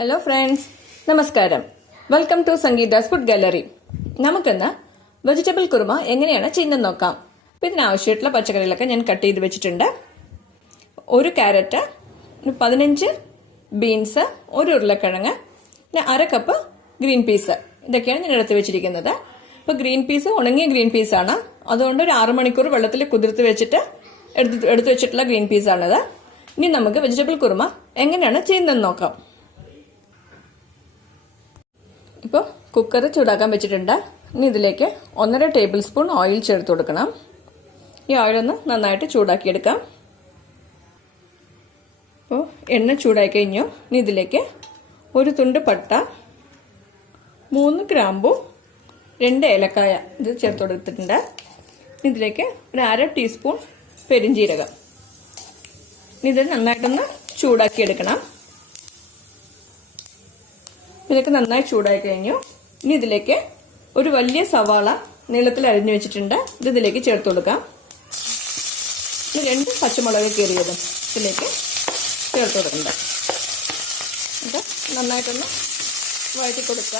Hello friends, നമസ്കാരം. Welcome to Sangeetha's food gallery. നമുക്കിന്ന് vegetable kurma എങ്ങനെയാണ് ചെയ്യുന്നത് നോക്കാം. അപ്പോൾ ഇതിനാവശ്യമായിട്ടുള്ള പച്ചക്കറികളൊക്കെ ഞാൻ കട്ട് ചെയ്ത് വെച്ചിട്ടുണ്ട്. ഒരു ക്യാരറ്റ്, 15 ബീൻസ്, ഒരു ഉരുളക്കിഴങ്ങ്, പിന്നെ അര കപ്പ് ഗ്രീൻ പീസ്. ഇതൊക്കെയാണ് ഞാൻ എടുത്ത് വെച്ചിരിക്കുന്നത്. ഇപ്പോൾ ഗ്രീൻ പീസ് ഉണങ്ങിയ ഗ്രീൻ പീസാണ്, അതുകൊണ്ട് ഒരു 6 മണിക്കൂർ വെള്ളത്തിൽ കുതിർത്ത് വെച്ചിട്ട് എടുത്തു വെച്ചിട്ടുള്ള ഗ്രീൻ പീസാണിത്. ഇനി നമുക്ക് വെജിറ്റബിൾ കുറുമ എങ്ങനെയാണ് ചെയ്യുന്നതെന്ന് നോക്കാം. ഇപ്പോൾ കുക്കർ ചൂടാക്കാൻ വെച്ചിട്ടുണ്ട്. ഇനി ഇതിലേക്ക് 1.5 ടേബിൾ സ്പൂൺ ഓയിൽ ചേർത്ത് കൊടുക്കണം. ഈ ഓയിലൊന്ന് നന്നായിട്ട് ചൂടാക്കിയെടുക്കാം. അപ്പോൾ എണ്ണ ചൂടായി കഴിഞ്ഞു. ഇനി ഇതിലേക്ക് ഒരു തുണ്ട് പട്ട, 3 ഗ്രാമ്പു, 2 ഏലക്കായ ഇത് ചേർത്ത് കൊടുത്തിട്ടുണ്ട്. ഇതിലേക്ക് ഒരു 1/2 ടീസ്പൂൺ പെരിഞ്ജീരകം. ഇത് നന്നായിട്ടൊന്ന് ചൂടാക്കിയെടുക്കണം. ഇതൊക്കെ നന്നായി ചൂടായി കഴിഞ്ഞു. ഇനി ഇതിലേക്ക് ഒരു വലിയ സവാള നീളത്തിൽ അരിഞ്ഞു വെച്ചിട്ടുണ്ട്. ഇത് ഇതിലേക്ക് ചേർത്ത് കൊടുക്കാം. 2 പച്ചമുളക് കീറിയതും ഇതിലേക്ക് ചേർത്ത് കൊടുക്കണ്ട. ഇത് നന്നായിട്ടൊന്ന് വഴറ്റി കൊടുക്കുക.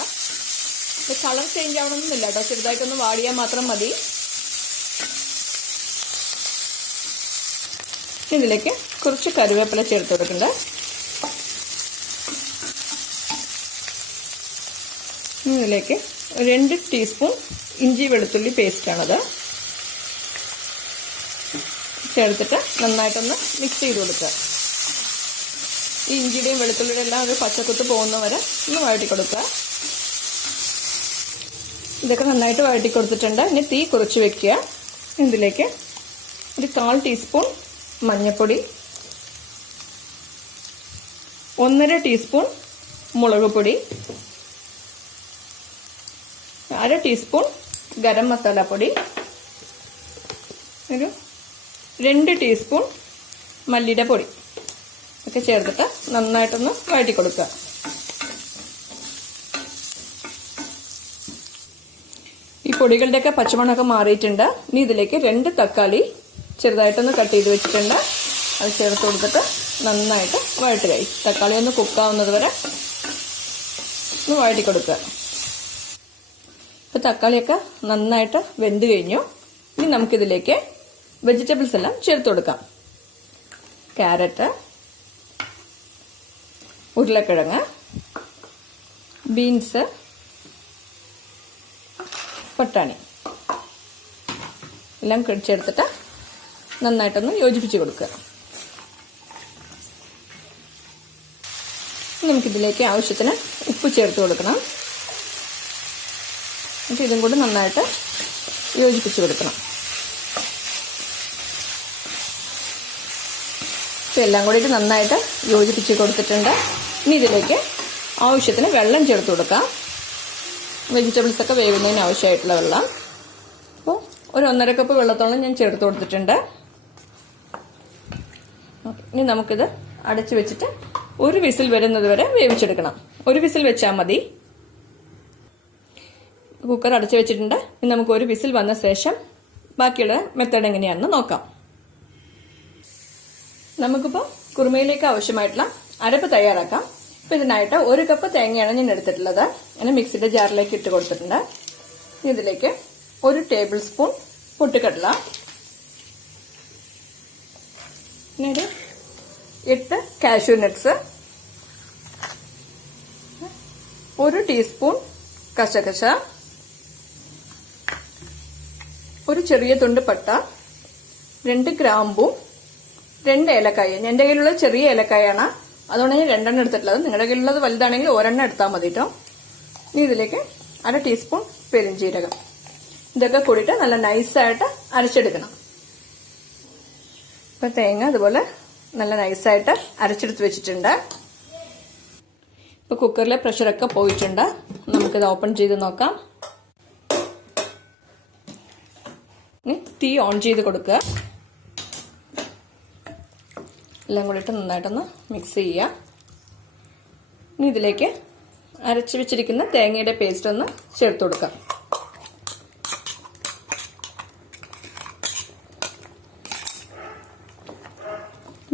ഇത് കളർ ചേഞ്ച് ആവണമെന്നില്ല കേട്ടോ, ചെറുതായിട്ടൊന്ന് വാടിയാൽ മാത്രം മതി. ഇതിലേക്ക് കുറച്ച് കറിവേപ്പില ചേർത്ത് കൊടുക്കണ്ട. ഇതിലേക്ക് 2 ടീസ്പൂൺ ഇഞ്ചി വെളുത്തുള്ളി പേസ്റ്റാണത് ചേർത്തിട്ട് നന്നായിട്ടൊന്ന് മിക്സ് ചെയ്ത് കൊടുക്കുക. ഈ ഇഞ്ചിയുടെയും വെളുത്തുള്ളിയുടെ എല്ലാം ഒരു പച്ചക്കുത്ത് പോകുന്നവരെ ഒന്ന് വഴറ്റി കൊടുക്കുക. ഇതൊക്കെ നന്നായിട്ട് വഴറ്റി കൊടുത്തിട്ടുണ്ട്. ഇനി തീ കുറച്ച് വെക്കുക. ഇതിലേക്ക് ഒരു 1/4 ടീസ്പൂൺ മഞ്ഞൾപ്പൊടി, 1.5 ടീസ്പൂൺ മുളക് പൊടി, 1/2 ടീസ്പൂൺ ഗരം മസാല പൊടി, ഒരു 2 ടീസ്പൂൺ മല്ലിയുടെ പൊടി ഒക്കെ ചേർത്തിട്ട് നന്നായിട്ടൊന്ന് വഴറ്റി കൊടുക്കുക. ഈ പൊടികളുടെയൊക്കെ പച്ചമണമൊക്കെ മാറിയിട്ടുണ്ട്. ഇനി ഇതിലേക്ക് 2 തക്കാളി ചെറുതായിട്ടൊന്ന് കട്ട് ചെയ്ത് വെച്ചിട്ടുണ്ട്. അത് ചേർത്ത് കൊടുത്തിട്ട് നന്നായിട്ട് വഴറ്റുക. തക്കാളി ഒന്ന് കുക്കാവുന്നത് വരെ ഒന്ന് വഴറ്റി കൊടുക്കുക. ഇപ്പോൾ തക്കാളിയൊക്കെ നന്നായിട്ട് വെന്ത് കഴിഞ്ഞു. ഇനി നമുക്കിതിലേക്ക് വെജിറ്റബിൾസ് എല്ലാം ചേർത്ത് കൊടുക്കാം. ക്യാരറ്റ്, ഉരുളക്കിഴങ്ങ്, ബീൻസ്, പട്ടാണി എല്ലാം ചേർത്തിട്ട് നന്നായിട്ടൊന്ന് യോജിപ്പിച്ച് കൊടുക്കുക. നമുക്കിതിലേക്ക് ആവശ്യത്തിന് ഉപ്പ് ചേർത്ത് കൊടുക്കണം. എന്നിട്ട് ഇതും കൂടി നന്നായിട്ട് യോജിപ്പിച്ച് കൊടുക്കണം. ഇപ്പം എല്ലാം കൂടിയിട്ട് നന്നായിട്ട് യോജിപ്പിച്ച് കൊടുത്തിട്ടുണ്ട്. ഇനി ഇതിലേക്ക് ആവശ്യത്തിന് വെള്ളം ചേർത്ത് കൊടുക്കാം. വെജിറ്റബിൾസൊക്കെ വേവുന്നതിന് ആവശ്യമായിട്ടുള്ള വെള്ളം. അപ്പോൾ ഒരു 1.5 കപ്പ് വെള്ളത്തോളം ഞാൻ ചേർത്ത് കൊടുത്തിട്ടുണ്ട്. ഇനി നമുക്കിത് അടച്ചു വെച്ചിട്ട് ഒരു വിസിൽ വരുന്നത് വരെ വേവിച്ചെടുക്കണം. ഒരു വിസിൽ വെച്ചാൽ മതി. കുക്കർ അടച്ചു വെച്ചിട്ടുണ്ട്. ഇനി നമുക്ക് ഒരു വിസിൽ വന്ന ശേഷം ബാക്കിയുള്ള മെത്തേഡ് എങ്ങനെയാണെന്ന് നോക്കാം. നമുക്കിപ്പോൾ കുറുമയിലേക്ക് ആവശ്യമായിട്ടുള്ള അരപ്പ് തയ്യാറാക്കാം. ഇപ്പം ഇതിനായിട്ട് 1 കപ്പ് തേങ്ങയാണ് ഞാൻ എടുത്തിട്ടുള്ളത്. അങ്ങനെ മിക്സിയുടെ ജാറിലേക്ക് ഇട്ട് കൊടുത്തിട്ടുണ്ട്. ഇതിലേക്ക് 1 ടേബിൾ സ്പൂൺ പൊട്ടുകടല, പിന്നെ ഒരു 8 കാഷ്യൂ നട്ട്സ്, 1 ടീസ്പൂൺ കശകശ, ഒരു ചെറിയ തുണ്ട് പട്ട, 2 ഗ്രാമ്പു, 2 ഏലക്കായ. എൻ്റെ കയ്യിലുള്ള ചെറിയ ഏലക്കായാണ്, അതുകൊണ്ട് ഞാൻ 2 എണ്ണം എടുത്തിട്ടുള്ളത്. നിങ്ങളുടെ കയ്യിലുള്ളത് വലുതാണെങ്കിൽ 1 എണ്ണം എടുത്താൽ മതി കേട്ടോ. ഇനി ഇതിലേക്ക് 1/2 ടീസ്പൂൺ പെരുംജീരകം. ഇതൊക്കെ കൂടിയിട്ട് നല്ല നൈസായിട്ട് അരച്ചെടുക്കണം. ഇപ്പം തേങ്ങ അതുപോലെ നല്ല നൈസായിട്ട് അരച്ചെടുത്ത് വെച്ചിട്ടുണ്ട്. ഇപ്പോൾ കുക്കറിലെ പ്രഷറൊക്കെ പോയിട്ടുണ്ട്. നമുക്കിത് ഓപ്പൺ ചെയ്ത് നോക്കാം. ഇനി തീ ഓൺ ചെയ്ത് കൊടുക്കുക. എല്ലാം കൂടിയിട്ട് നന്നായിട്ടൊന്ന് മിക്സ് ചെയ്യുക. ഇനി ഇതിലേക്ക് അരച്ച് വെച്ചിരിക്കുന്ന തേങ്ങയുടെ പേസ്റ്റ് ഒന്ന് ചേർത്ത് കൊടുക്കാം.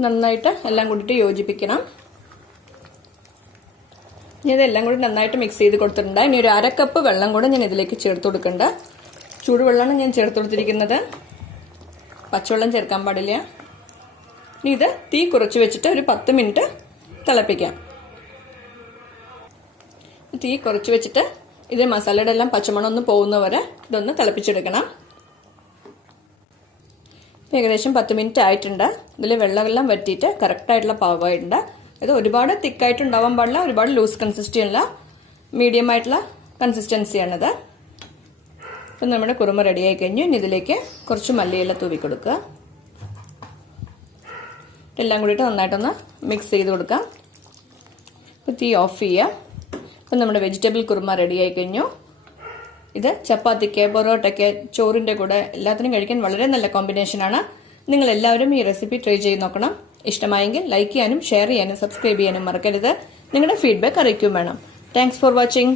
നന്നായിട്ട് എല്ലാം കൂടിയിട്ട് യോജിപ്പിക്കണം. ഞാൻ ഇതെല്ലാം കൂടി നന്നായിട്ട് മിക്സ് ചെയ്ത് കൊടുത്തിട്ടുണ്ട്. ഇനി ഒരു 1/2 കപ്പ് വെള്ളം കൂടെ ഞാൻ ഇതിലേക്ക് ചേർത്ത് കൊടുക്കണ്ട. ചൂടുവെള്ളമാണ് ഞാൻ ചേർത്ത് കൊടുത്തിരിക്കുന്നത്, പച്ചവെള്ളം ചേർക്കാൻ പാടില്ല. ഇനി ഇത് തീ കുറച്ച് വെച്ചിട്ട് ഒരു 10 മിനിറ്റ് തിളപ്പിക്കാം. തീ കുറച്ച് വെച്ചിട്ട് ഇത് മസാലയുടെ എല്ലാം പച്ചമണം ഒന്ന് പോകുന്നവരെ ഇതൊന്ന് തിളപ്പിച്ചെടുക്കണം. ഏകദേശം 10 മിനിറ്റ് ആയിട്ടുണ്ട്. ഇതിൽ വെള്ളമെല്ലാം വറ്റിയിട്ട് കറക്റ്റായിട്ടുള്ള പാകമായിട്ടുണ്ട്. ഇത് ഒരുപാട് തിക്കായിട്ട് ഉണ്ടാവാൻ പാടില്ല, ഒരുപാട് ലൂസ് കൺസിസ്റ്റൻസി അല്ല, മീഡിയം ആയിട്ടുള്ള കൺസിസ്റ്റൻസിയാണിത്. ഇപ്പം നമ്മുടെ കുറുമ റെഡി ആയി കഴിഞ്ഞു. ഇനി ഇതിലേക്ക് കുറച്ച് മല്ലിയില തൂവി കൊടുക്കുക. എല്ലാം കൂടിയിട്ട് നന്നായിട്ടൊന്ന് മിക്സ് ചെയ്ത് കൊടുക്കാം. ഇപ്പം തീ ഓഫ് ചെയ്യുക. ഇപ്പം നമ്മുടെ വെജിറ്റബിൾ കുറുമ റെഡി ആയി കഴിഞ്ഞു. ഇത് ചപ്പാത്തിക്ക്, പൊറോട്ടയ്ക്ക്, ചോറിൻ്റെ കൂടെ എല്ലാത്തിനും കഴിക്കാൻ വളരെ നല്ല കോമ്പിനേഷനാണ്. നിങ്ങൾ എല്ലാവരും ഈ റെസിപ്പി ട്രൈ ചെയ്ത് നോക്കണം. ഇഷ്ടമായെങ്കിൽ ലൈക്ക് ചെയ്യാനും ഷെയർ ചെയ്യാനും സബ്സ്ക്രൈബ് ചെയ്യാനും മറക്കരുത്. നിങ്ങളുടെ ഫീഡ്ബാക്ക് അറിയിക്കുകയും വേണം. Thanks for watching.